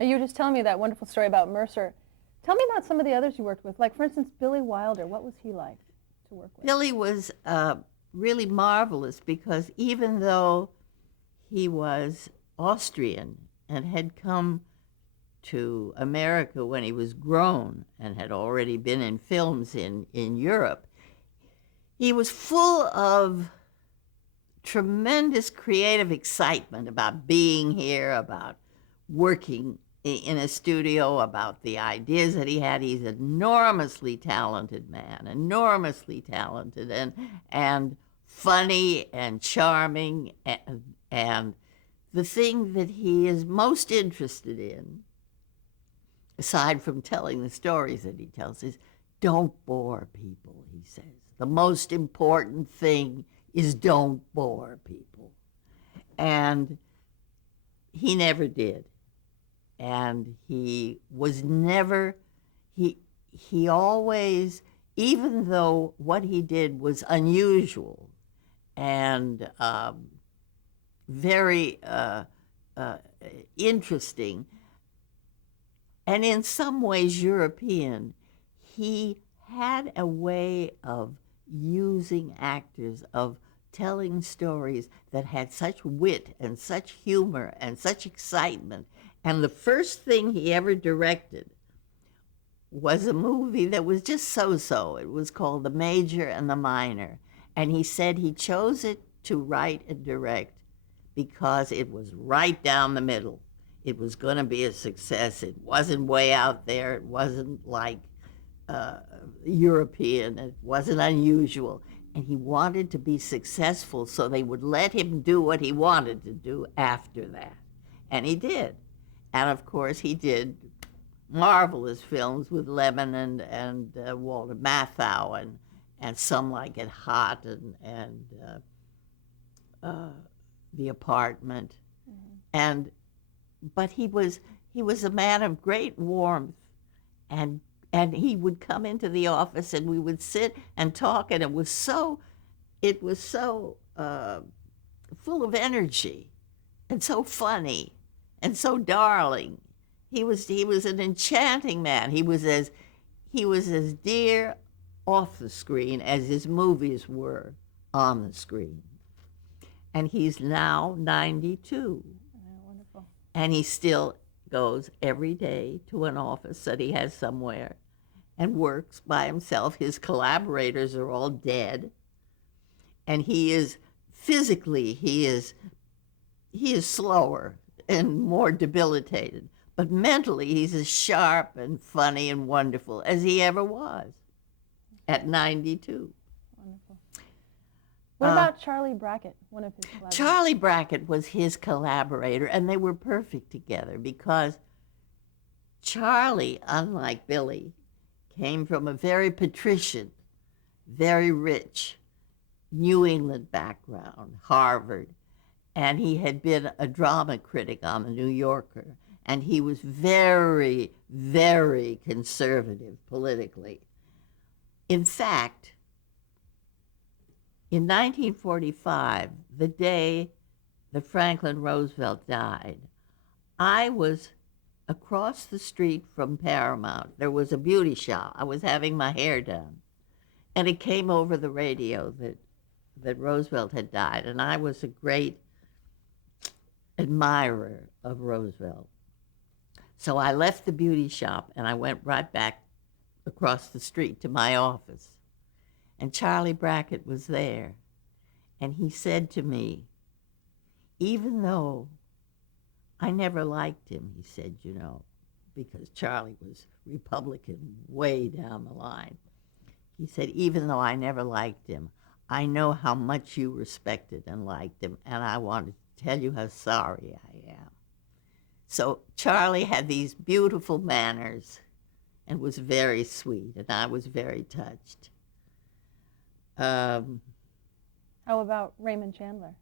And you were just telling me that wonderful story about Mercer. Tell me about some of the others you worked with. Like, for instance, Billy Wilder. What was he like to work with? Billy was really marvelous because even though he was Austrian and had come to America when he was grown and had already been in films in Europe, he was full of tremendous creative excitement about being here, about working in a studio, about the ideas that he had. He's an enormously talented man, enormously talented and funny and charming. And the thing that he is most interested in, aside from telling the stories that he tells, is don't bore people, he says. The most important thing is don't bore people. And he never did. And he was never, he always, even though what he did was unusual and very interesting, and in some ways European, he had a way of using actors, of telling stories that had such wit and such humor and such excitement. And the first thing he ever directed was a movie that was just so-so. It was called The Major and the Minor. And he said he chose it to write and direct because it was right down the middle. It was going to be a success. It wasn't way out there. It wasn't like European. It wasn't unusual. And he wanted to be successful, so they would let him do what he wanted to do after that. And he did. And of course, he did marvelous films with Lemon and Walter Matthau and Some Like It Hot and The Apartment. Mm-hmm. But he was a man of great warmth, and he would come into the office and we would sit and talk, and it was so full of energy and so funny and so darling. He was an enchanting man. He was as dear off the screen as his movies were on the screen. And he's now 92. Oh, wonderful. And he still goes every day to an office that he has somewhere and works by himself. His collaborators are all dead. And he is physically, he is slower and more debilitated. But mentally, he's as sharp and funny and wonderful as he ever was at 92. Wonderful. What about Charlie Brackett, one of his collaborators? Charlie Brackett was his collaborator, and they were perfect together because Charlie, unlike Billy, came from a very patrician, very rich New England background, Harvard, and he had been a drama critic on The New Yorker, and he was very, very conservative politically. In fact, in 1945, the day that Franklin Roosevelt died, I was across the street from Paramount. There was a beauty shop. I was having my hair done, and it came over the radio that Roosevelt had died, and I was a great admirer of Roosevelt. So I left the beauty shop and I went right back across the street to my office. And Charlie Brackett was there. And he said to me, even though I never liked him, he said, you know, because Charlie was Republican way down the line. He said, even though I never liked him, I know how much you respected and liked him, and I wanted to tell you how sorry I am. So Charlie had these beautiful manners and was very sweet, and I was very touched. How about Raymond Chandler?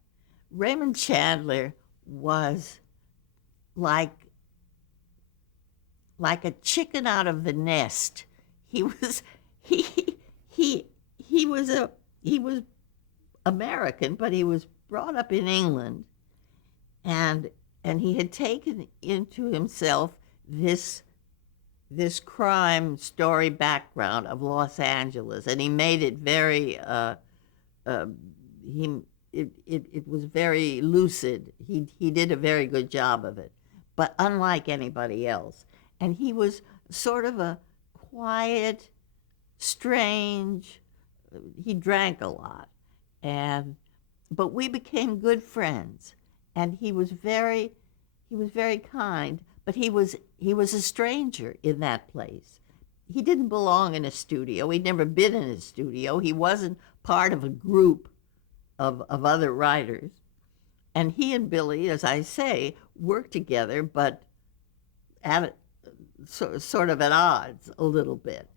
Raymond Chandler was like a chicken out of the nest. He was American, but he was brought up in England, and he had taken into himself this crime story background of Los Angeles, and he made it very he it was very lucid. He did a very good job of it, but unlike anybody else. And he was sort of a quiet, strange. He drank a lot, and but we became good friends. And he was very kind, but he was a stranger in that place. He didn't belong in a studio. He'd never been in a studio. He wasn't part of a group of other writers. And he and Billy, as I say, worked together, but at sort of at odds a little bit.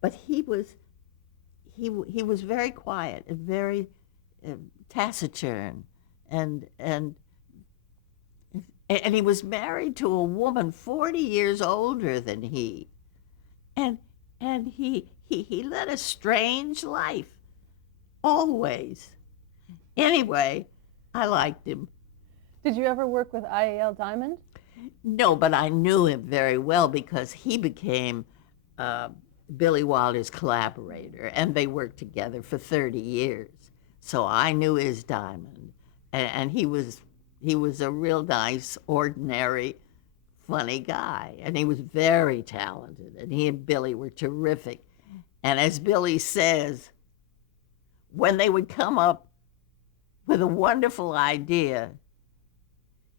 But he was very quiet and very taciturn, and he was married to a woman 40 years older than he, and he led a strange life, always. Anyway, I liked him. Did you ever work with I.A.L. Diamond? No, but I knew him very well because he became Billy Wilder's collaborator, and they worked together for 30 years. So I knew his Diamond, and he was a real nice, ordinary, funny guy, and he was very talented, and he and Billy were terrific. And as Billy says, when they would come up with a wonderful idea,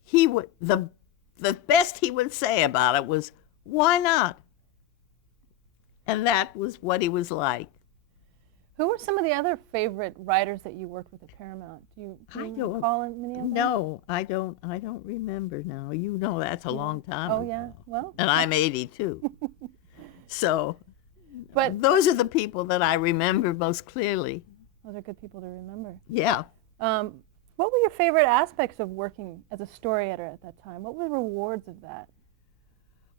the best he would say about it was, "Why not?" And that was what he was like. Who were some of the other favorite writers that you worked with at Paramount? Do you recall many of them? No, I don't remember now. You know, that's a long time ago. Yeah, well. And I'm 82. So, but those are the people that I remember most clearly. Those are good people to remember. Yeah. What were your favorite aspects of working as a story editor at that time? What were the rewards of that?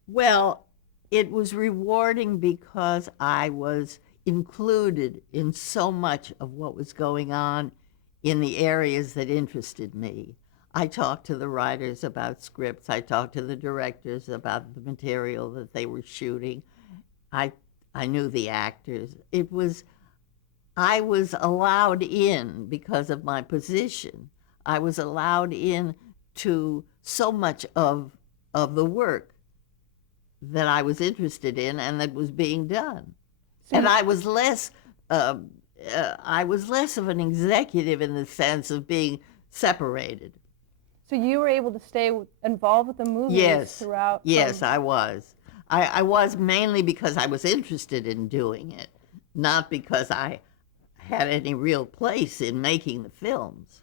Well, it was rewarding because I was included in so much of what was going on in the areas that interested me. I talked to the writers about scripts. I talked to the directors about the material that they were shooting. I knew the actors. I was allowed in because of my position. I was allowed in to so much of the work that I was interested in and that was being done. And I was less of an executive in the sense of being separated. So you were able to stay involved with the movies throughout? Yes, I was. I was mainly because I was interested in doing it, not because I had any real place in making the films.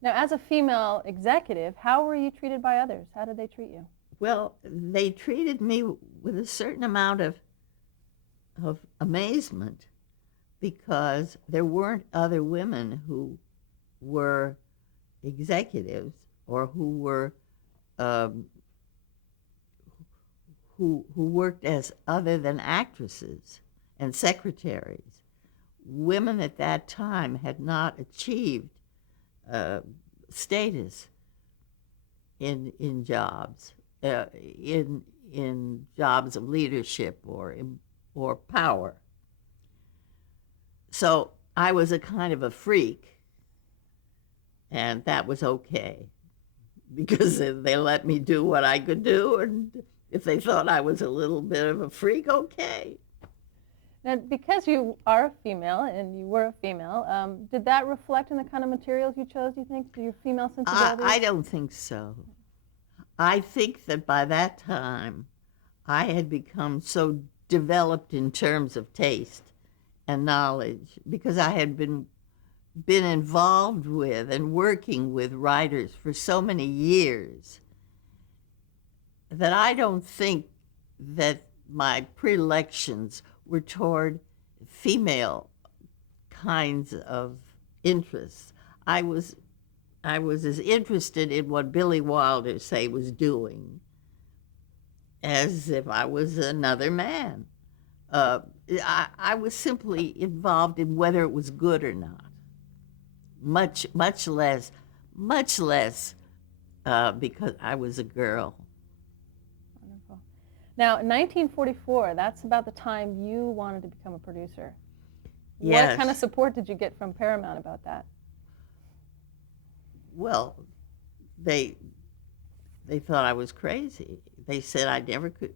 Now, as a female executive, how were you treated by others? How did they treat you? Well, they treated me with a certain amount of amazement because there weren't other women who were executives or who were who worked as other than actresses and secretaries. Women at that time had not achieved status in jobs, in jobs of leadership or power. So I was a kind of a freak, and that was okay because they let me do what I could do, and if they thought I was a little bit of a freak, okay. Now, because you are a female and you were a female, did that reflect in the kind of materials you chose, do you think? Do your female sensibilities? I don't think so. I think that by that time, I had become so developed in terms of taste and knowledge because I had been involved with and working with writers for so many years that I don't think that my predilections were toward female kinds of interests. I was as interested in what Billy Wilder, say, was doing as if I was another man. I was simply involved in whether it was good or not. Much less because I was a girl. Now, in 1944, that's about the time you wanted to become a producer. Yes. What kind of support did you get from Paramount about that? Well, they thought I was crazy. They said I never could.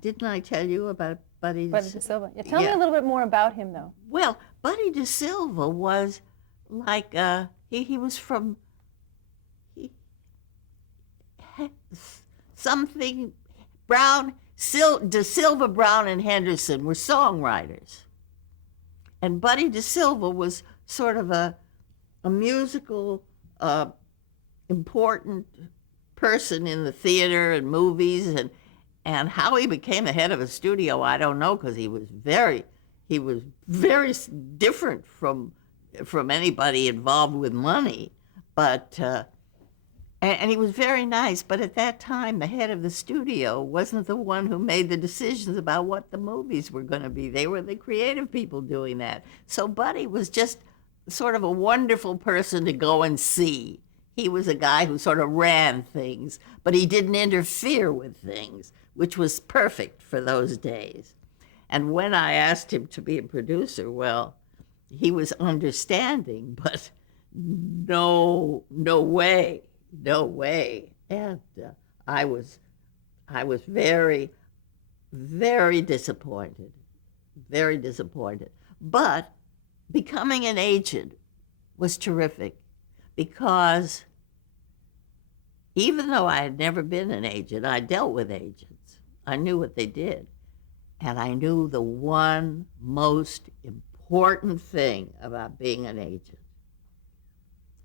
Didn't I tell you about Buddy? Buddy DeSilva. Yeah, tell me a little bit more about him, though. Well, Buddy DeSilva was like he was from something Brown. DeSilva, Brown, and Henderson were songwriters, and Buddy DeSilva was sort of a musical important person in the theater and movies, and how he became the head of a studio, I don't know, because he was very different from anybody involved with money, but and he was very nice. But at that time, the head of the studio wasn't the one who made the decisions about what the movies were going to be. They were the creative people doing that. So Buddy was just sort of a wonderful person to go and see. He was a guy who sort of ran things, but he didn't interfere with things, which was perfect for those days. And when I asked him to be a producer, well, he was understanding, but no way. And I was very, very disappointed, But becoming an agent was terrific, because even though I had never been an agent, I dealt with agents. I knew what they did. And I knew the one most important thing about being an agent.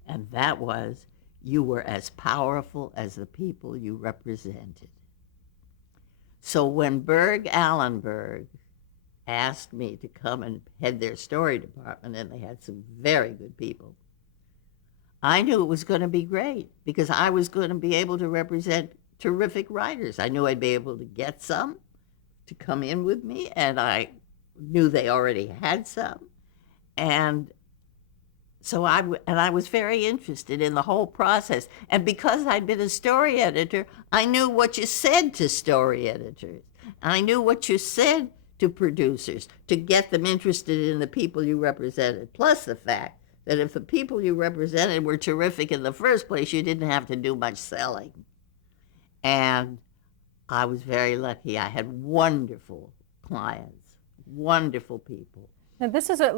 And that was, you were as powerful as the people you represented. So when Allen Berg asked me to come and head their story department, and they had some very good people, I knew it was going to be great, because I was going to be able to represent terrific writers. I knew I'd be able to get some to come in with me, and I knew they already had some. And so I was very interested in the whole process. And because I'd been a story editor, I knew what you said to story editors. I knew what you said to producers to get them interested in the people you represented, plus the fact that if the people you represented were terrific in the first place, you didn't have to do much selling. And I was very lucky. I had wonderful clients, wonderful people. Now, this is about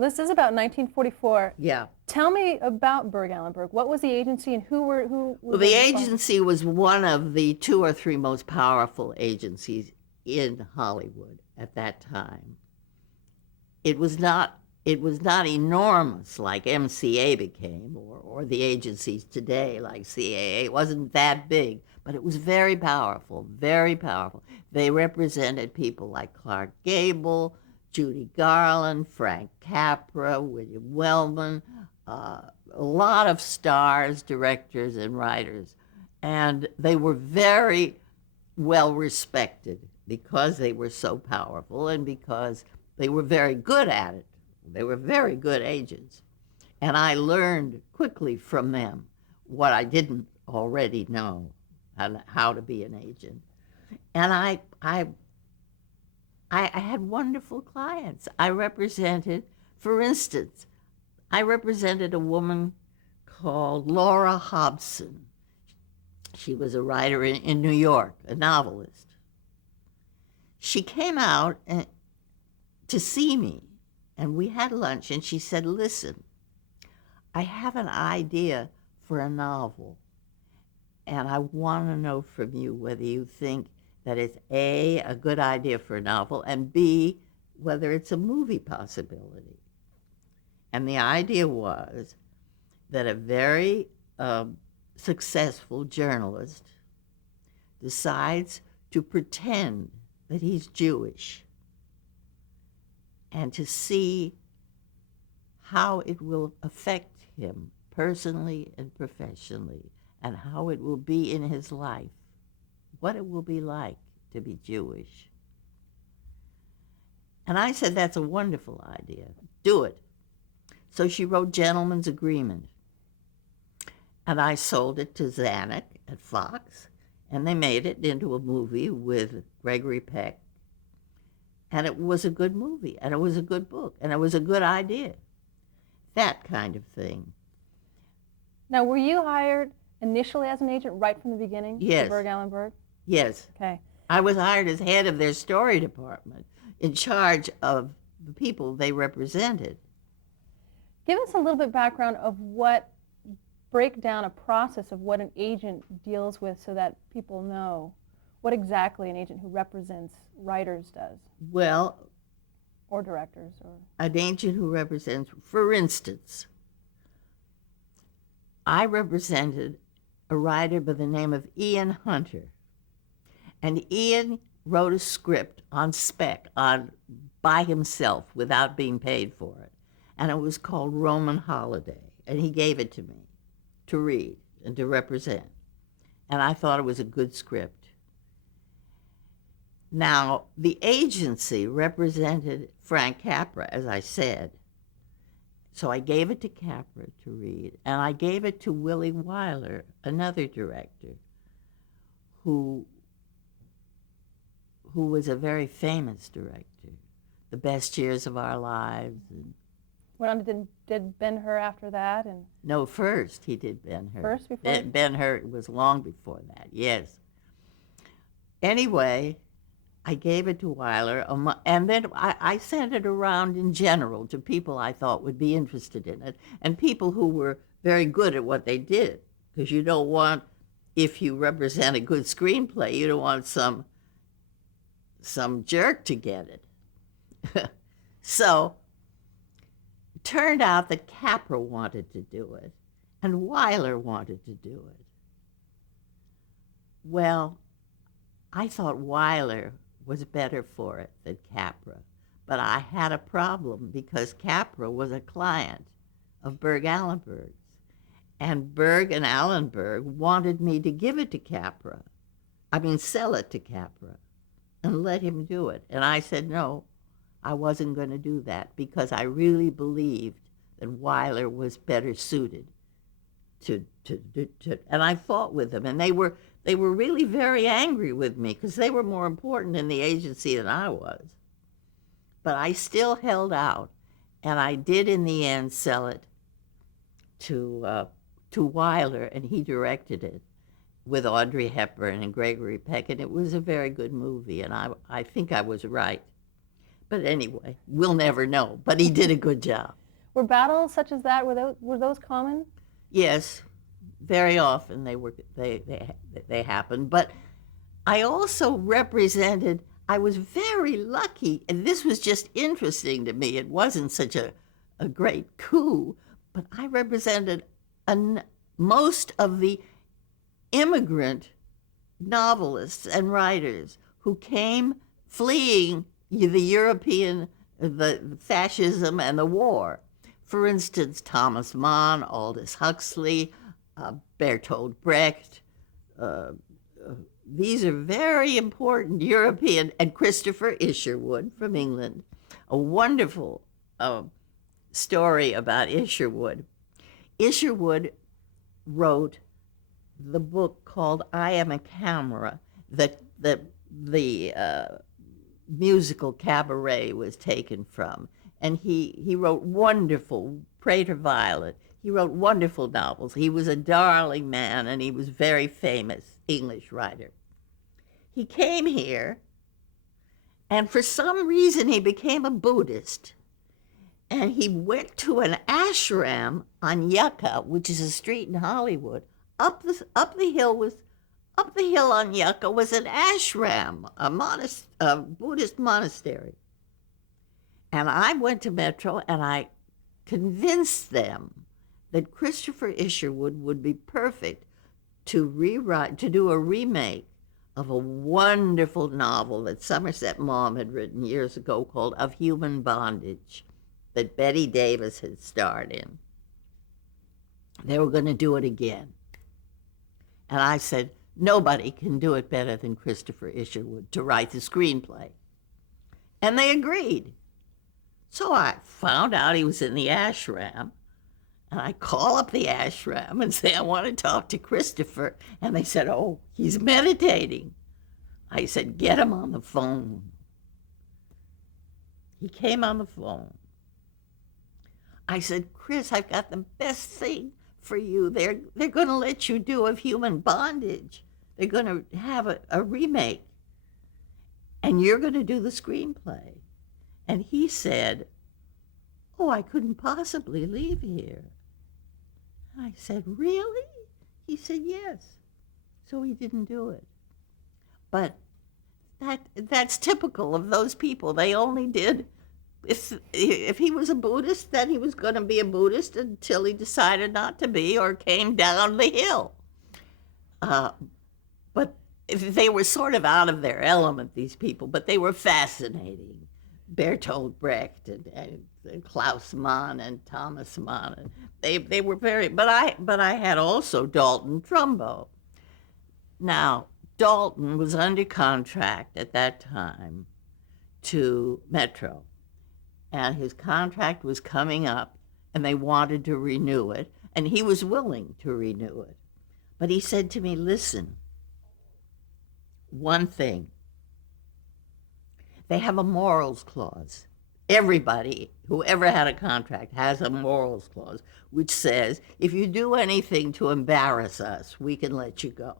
1944. Yeah. Tell me about Berg Allen Berg. What was the agency, and who were Well, the agency was one of the 2 or 3 most powerful agencies in Hollywood at that time. It was not enormous like MCA became, or the agencies today like CAA. It wasn't that big, but it was very powerful, very powerful. They represented people like Clark Gable, Judy Garland, Frank Capra, William Wellman, a lot of stars, directors, and writers. And they were very well respected because they were so powerful and because they were very good at it. They were very good agents. And I learned quickly from them what I didn't already know, how to be an agent. And I had wonderful clients. For instance, I represented a woman called Laura Hobson. She was a writer in New York, a novelist. She came out to see me, and we had lunch, and she said, "Listen, I have an idea for a novel, and I want to know from you whether you think that it's A, good idea for a novel, and B, whether it's a movie possibility." And the idea was that a very successful journalist decides to pretend that he's Jewish and to see how it will affect him personally and professionally, and how it will be in his life, what it will be like to be Jewish. And I said, that's a wonderful idea. Do it. So she wrote Gentleman's Agreement. And I sold it to Zanuck at Fox, And they made it into a movie with Gregory Peck. And it was a good movie, and it was a good book, and it was a good idea. That kind of thing. Now, were you hired initially as an agent right from the beginning? Yes. For Berg Allen Berg? Yes. Okay. I was hired as head of their story department, in charge of the people they represented. Give us a little bit background of break down a process of what an agent deals with so that people know what exactly an agent who represents writers does. Well, or directors, or an agent who represents, for instance, I represented a writer by the name of Ian Hunter. And Ian wrote a script on spec, by himself, without being paid for it. And it was called Roman Holiday. And he gave it to me to read and to represent. And I thought it was a good script. Now, the agency represented Frank Capra, as I said. So I gave it to Capra to read, and I gave it to Willie Wyler, another director, who was a very famous director, The Best Years of Our Lives. And went on did Ben-Hur after that? And no, first he did Ben-Hur. First before? Ben-Hur was long before that, yes. Anyway, I gave it to Wyler, and then I sent it around in general to people I thought would be interested in it, and people who were very good at what they did, because you don't want, if you represent a good screenplay, you don't want some jerk to get it. So it turned out that Capra wanted to do it, and Wyler wanted to do it. Well, I thought Wyler was better for it than Capra, but I had a problem because Capra was a client of Berg Allen Berg's, and Berg and Allen Berg wanted me to give it to Capra. Sell it to Capra and let him do it. And I said no, I wasn't going to do that because I really believed that Wyler was better suited to and I fought with them, and they were really very angry with me because they were more important in the agency than I was. But I still held out, and I did in the end sell it to Wyler, and he directed it with Audrey Hepburn and Gregory Peck, and it was a very good movie, and I think I was right. But anyway, we'll never know, but he did a good job. Were battles such as that, were those common? Yes, very often they happened. But I also represented, I was very lucky, and this was just interesting to me. It wasn't such a great coup, but I represented most of the immigrant novelists and writers who came fleeing the fascism and the war. For instance, Thomas Mann, Aldous Huxley, Bertolt Brecht. These are very important European, and Christopher Isherwood from England. A wonderful story about Isherwood. Isherwood wrote the book called I Am a Camera, that the musical Cabaret was taken from. And he wrote wonderful, Prater Violet. He wrote wonderful novels. He was a darling man, and he was a very famous English writer. He came here, and for some reason he became a Buddhist. And he went to an ashram on Yucca, which is a street in Hollywood. Up the hill on Yucca was an ashram, a Buddhist monastery. And I went to Metro, and I convinced them that Christopher Isherwood would be perfect to do a remake of a wonderful novel that Somerset Maugham had written years ago called Of Human Bondage, that Betty Davis had starred in. They were going to do it again. And I said, nobody can do it better than Christopher Isherwood to write the screenplay. And they agreed. So I found out he was in the ashram, And I call up the ashram and say, I want to talk to Christopher. And they said, oh, he's meditating. I said, get him on the phone. He came on the phone. I said, Chris, I've got the best thing for you. They're going to let you do Of Human Bondage. They're going to have a remake. And you're going to do the screenplay. And he said, oh, I couldn't possibly leave here. I said, really? He said, yes. So he didn't do it. But that's typical of those people. They only did, if he was a Buddhist, then he was going to be a Buddhist until he decided not to be or came down the hill. But they were sort of out of their element, these people, but they were fascinating. Bertolt Brecht and Klaus Mann and Thomas Mann. They were very, but I had also Dalton Trumbo. Now, Dalton was under contract at that time to Metro, and his contract was coming up, and they wanted to renew it, and he was willing to renew it. But he said to me, listen, one thing, they have a morals clause. Everybody who ever had a contract has a morals clause, which says, if you do anything to embarrass us, we can let you go.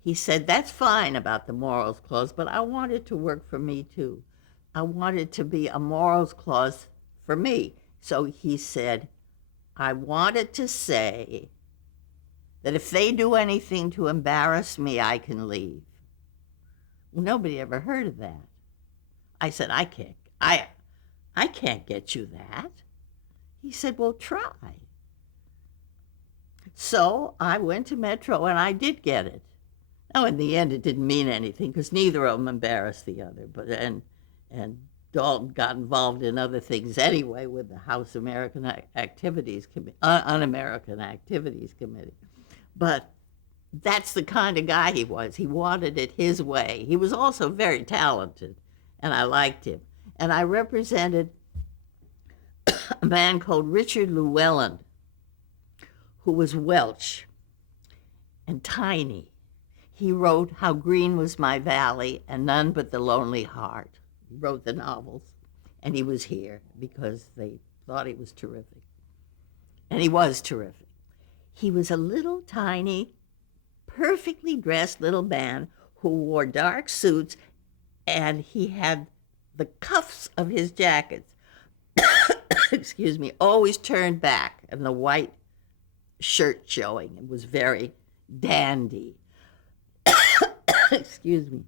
He said, that's fine about the morals clause, but I want it to work for me too. I want it to be a morals clause for me. So he said, I want it to say that if they do anything to embarrass me, I can leave. Well, nobody ever heard of that. I said, I can't get you that. He said, well, try. So I went to Metro and I did get it. Now, in the end, it didn't mean anything because neither of them embarrassed the other. But and Dalton got involved in other things anyway with the House American Activities Committee, Un-American Activities Committee. But that's the kind of guy he was. He wanted it his way. He was also very talented, and I liked him. And I represented a man called Richard Llewellyn, who was Welsh and tiny. He wrote How Green Was My Valley and None But the Lonely Heart. He wrote the novels, and he was here because they thought he was terrific. And he was terrific. He was a little tiny, perfectly dressed little man who wore dark suits, and he had the cuffs of his jackets, excuse me, always turned back and the white shirt showing. It was very dandy. Excuse me.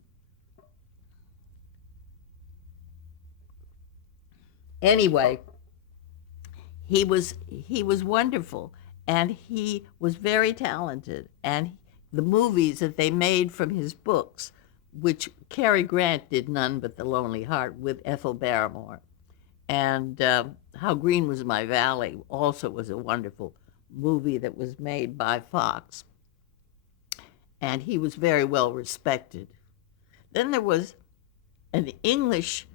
Anyway, he was wonderful, and he was very talented. And the movies that they made from his books, which Cary Grant did None But the Lonely Heart with Ethel Barrymore, and How Green Was My Valley also was a wonderful movie that was made by Fox. And he was very well respected. Then there was an English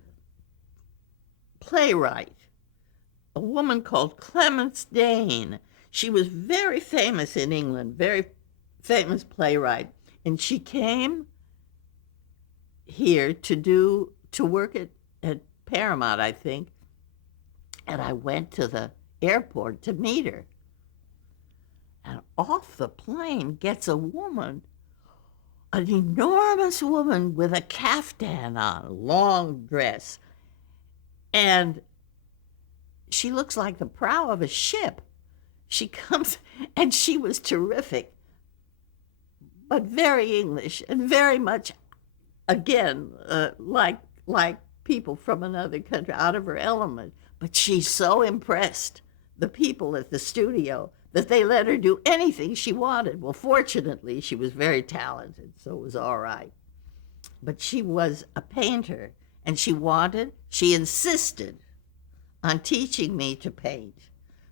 playwright, a woman called Clemence Dane. She was very famous in England, very famous playwright. And she came here to work at Paramount, I think. And I went to the airport to meet her. And off the plane gets a woman, an enormous woman with a caftan on, a long dress. And she looks like the prow of a ship. She comes, and she was terrific, but very English and very much, again, like people from another country, out of her element. But she so impressed the people at the studio that they let her do anything she wanted. Well, fortunately, she was very talented, so it was all right. But she was a painter, and she insisted on teaching me to paint.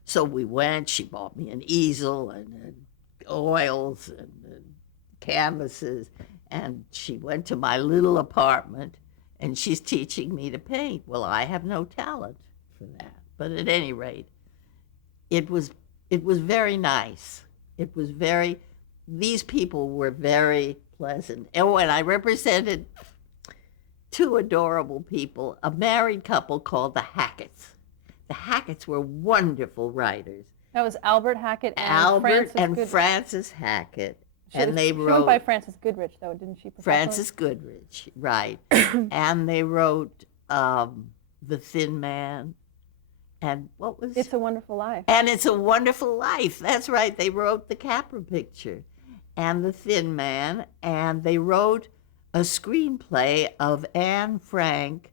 So we went, she bought me an easel and oils and canvases, and she went to my little apartment, and she's teaching me to paint. Well, I have no talent for that, but at any rate, it was very nice. It was very, these people were very pleasant. Oh, and I represented two adorable people, a married couple called the Hacketts. The Hacketts were wonderful writers. That was Albert Hackett and Albert Frances and Goodrich. Frances Hackett. And She went by Frances Goodrich, though, didn't she? Frances Goodrich, right. And they wrote The Thin Man. And what was It's a Wonderful Life. And It's a Wonderful Life. That's right. They wrote The Capra Picture and The Thin Man. And they wrote a screenplay of Anne Frank.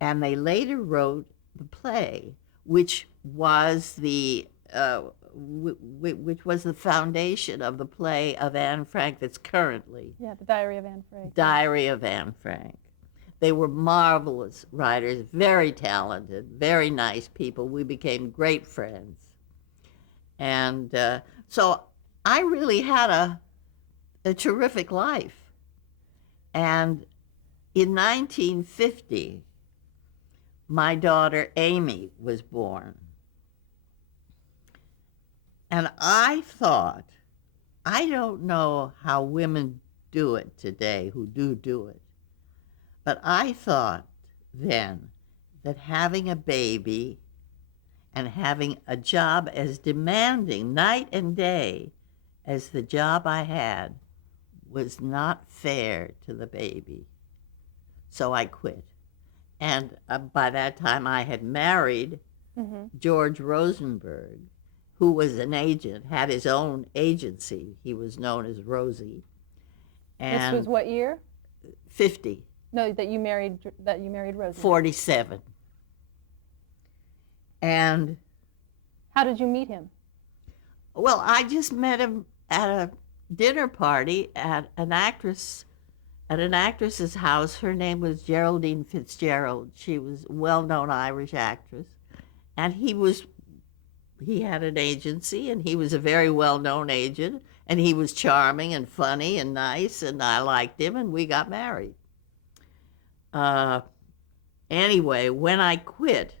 And they later wrote the play, which was the foundation of the play of Anne Frank that's currently. Yeah, The Diary of Anne Frank. Diary of Anne Frank. They were marvelous writers, very talented, very nice people. We became great friends. And so I really had a terrific life. And in 1950, my daughter Amy was born. And I thought, I don't know how women do it today who do it, but I thought then that having a baby and having a job as demanding night and day as the job I had was not fair to the baby. So I quit. And by that time I had married George Rosenberg, who was an agent, had his own agency. He was known as Rosie. And this was what year? 50. No, that you married Rosie. 47. And how did you meet him? Well, I just met him at a dinner party at an actress's house. Her name was Geraldine Fitzgerald. She was a well-known Irish actress. And he had an agency, and he was a very well-known agent, and he was charming and funny and nice, and I liked him, and we got married. Anyway, when I quit,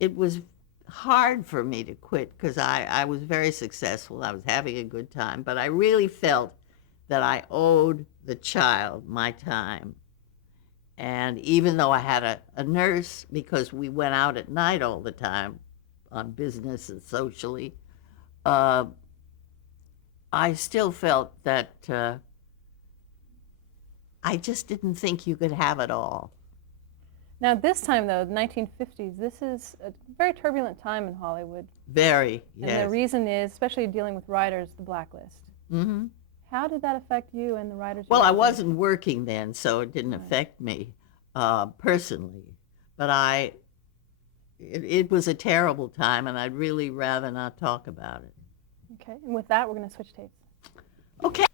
it was hard for me to quit because I was very successful. I was having a good time, but I really felt that I owed the child my time. And even though I had a nurse, because we went out at night all the time on business and socially, I still felt that I just didn't think you could have it all. Now, this time, though, the 1950s, this is a very turbulent time in Hollywood. Very, yes. And the reason is, especially dealing with writers, the blacklist. Mm-hmm. How did that affect you and the writers? Well, I wasn't working then, so it didn't affect me personally. But it was a terrible time, and I'd really rather not talk about it. Okay, and with that, we're going to switch tapes. Okay.